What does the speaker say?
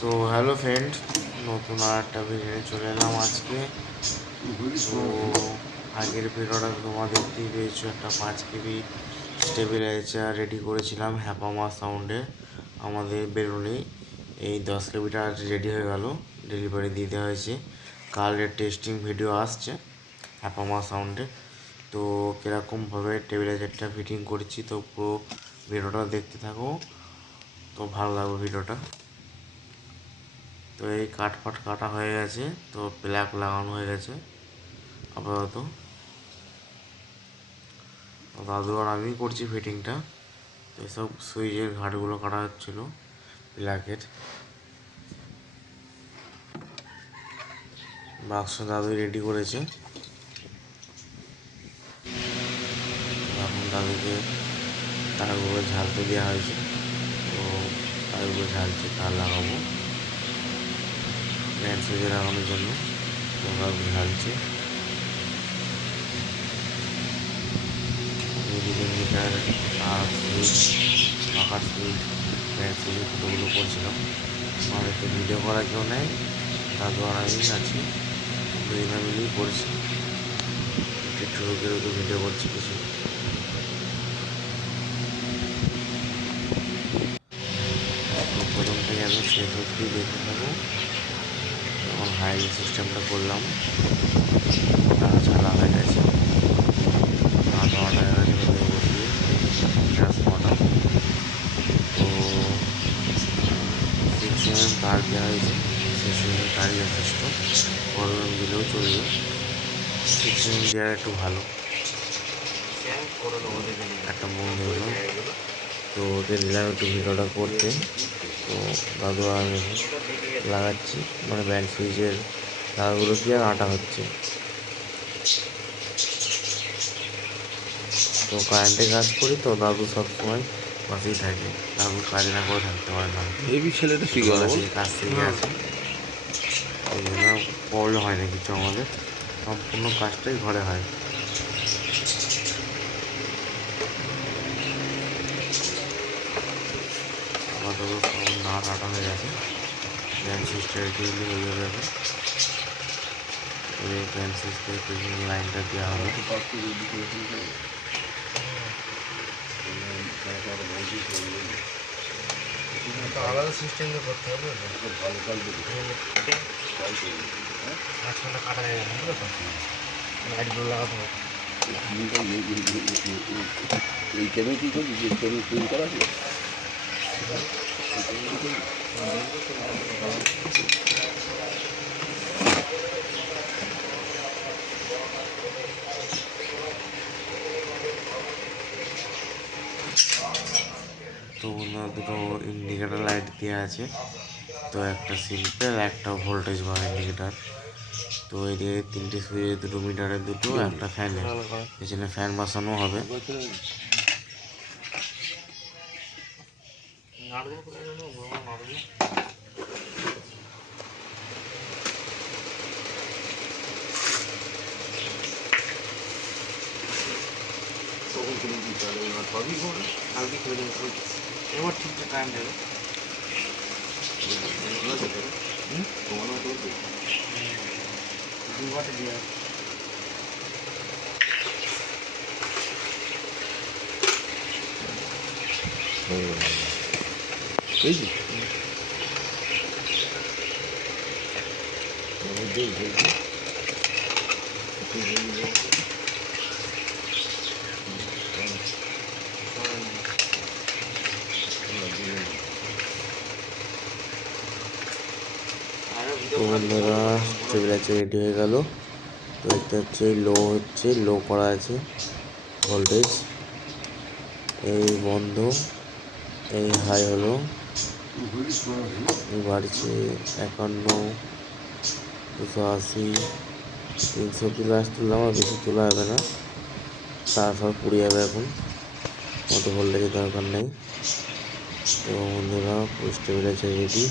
তো hello friend নতুন আর একটা ভিডিও চলে এলাম আজকে। তো আগের ভিডিওটা তোমরা দেখতেই পেয়েছ একটা পাঁচ কেবি স্টেবিলাইজার রেডি করেছিলাম হ্যাপামা সাউন্ডে আমাদের বেরোনি এই দশ কেবিটা রেডি হয়ে গেল ডেলিভারি দিতে হয়েছে। কালের টেস্টিং ভিডিও আসছে হ্যাপামা সাউন্ডে তো কীরকমভাবে টেবিলাইজারটা ফিটিং করছি তো পুরো ভিডিওটা দেখতে থাকো। তো ভালো লাগবে ভিডিওটা তো এই কাঠ ফাট কাটা হয়ে গেছে, তো প্লাগ লাগানো হয়ে গেছে, আপাতত। দাদু আর আমি করছি ফিটিংটা। তো এসব সুইচের ঘাটগুলো কাটা হচ্ছিল, প্লাগের। বাক্স দাদু রেডি করেছে। এখন দাদুকে তারগুলো ঝালতে দেওয়া হয়েছে, তো তারগুলো ঝালছে, তার লাগাবো। প্যান্ট সুইচে লাগানোর জন্য। তোমরা ঝালছে এদিকে মিটার আর সুইচ পাখার সুইচ ওগুলো করছিলাম। আমাদের তো ভিডিও করার কেউ নেই দাদু আর আমি আছি। দুজনে মিলেই করছি। একটু রুকে রুকে ভিডিও করছি কিছু। প্রথম থেকে আমি শেষ অব্দি দেখতে থাকব এখন হাই সিস্টেমটা করলাম। চালা হয়ে গেছে। ট্রান্সফর্মার তো সিক্স এম এম তার দেওয়া হয়েছে। সিক্স এম এম তারই যথেষ্ট। বড় এম দিলেও চলবে। সিক্স দেওয়া একটু ভালো। একটা মন তো ওকে দিলাম একটু ভিডিওটা করতে। তো দাদু আর আমি লাগাচ্ছি মানে ব্যান্ড সুইচের কি আর আটা হচ্ছে? তো কারেন্টে কাজ করি তো দাদু সবসময় পাশেই থাকে। দাদু কাজ না করে থাকতে পারে না। এই ছেলেটা গেল সেই কাজ থেকে আছে। এই জন্য প্রবলেম হয় না কিছু আমাদের। সম্পূর্ণ কাজটাই ঘরে হয়। আপাতত সব না কাটা হয়ে গেছে। সিস্টার দিলে হয়ে যাবে এখন। এই প্যান সিস্টার পিছন লাইনটা দেওয়া হবে। আলাদা সিস্টেম করতে হবে মাঝখানে কাটা হয়ে গেছে বুঝলো তো? লাইটগুলো লাগাতে হবে। এই কেমন কি করবি? যে কেমন তৈরি করা আছে? তো বন্ধুরা, দুটো ইন্ডিকেটার লাইট দেওয়া আছে। তো একটা সিম্পল একটা ভোল্টেজ বা ইন্ডিকেটার তো এদিকে তিনটে সুইচে দুটো মিটারের দুটো, একটা ফ্যানের পেছনে ফ্যান বসানো হবে। এবার ঠিকঠাক টাইম দেবে দুবারটা দিয়ে তো বন্ধুরা স্টেবিলাইজার রেডি হয়ে গেল। তো এটা হচ্ছে লো হচ্ছে লো করা আছে ভোল্টেজ এই বন্ধ, এই হাই হলো। এই বাড়ছে একান্ন, দুশো আশি, তিনশো প্লাস তুললাম বেশি তোলা হবে না। তারপর পুড়ে যাবে এখন। অত ভোল্টেজের দরকার নেই। এবং বন্ধুরা পোস্টে বেড়েছে রেডি